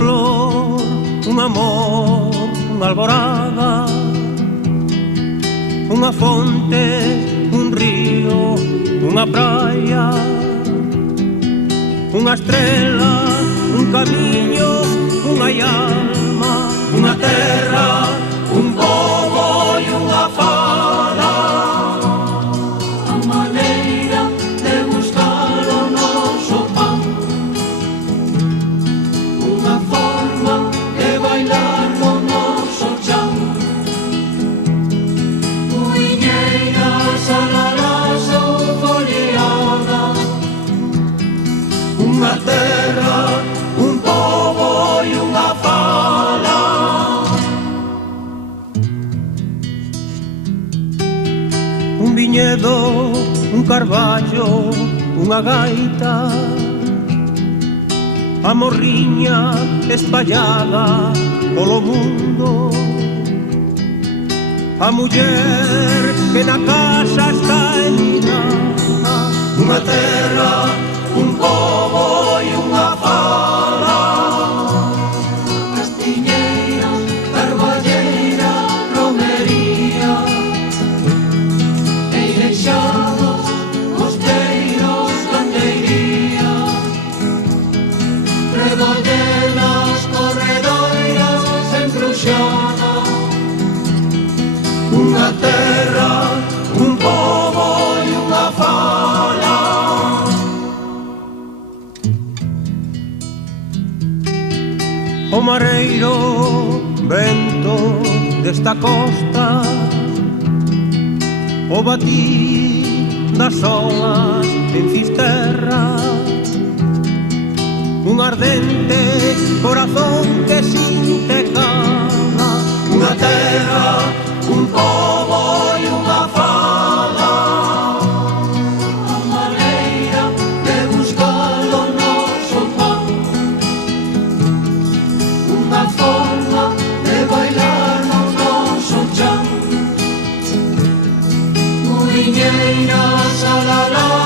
flor, un amor, unha alborada, unha fonte, un río, unha praia, unha estrela, un camiño, unha alma, unha terra, un pobo e unha fala. A maneira de buscar o noso pan, unha forma de bailar no noso chan. Muiñeiras, alalas ou foliadas, Unha terra, un pobo e unha fala. Un viñedo, un carballo, unha gaita, a morriña espallada polo mundo, a muller que na casa está enidada, unha terra, un pobo e unha fala. castiñeiras, carballeira, romería, eirexados, mosteiros, gandeiría, rebollenas, corredoiras, embruxadas, Unha terra, un pobo e unha fala. O mareiro, vento desta costa, o batir das olas en Fisterra, un ardente corazón que sinte calma, unha terra, un pobo e unha fala. a maneira de buscar o noso pan, unha forma de bailar no noso chan. Muiñeiras, alalas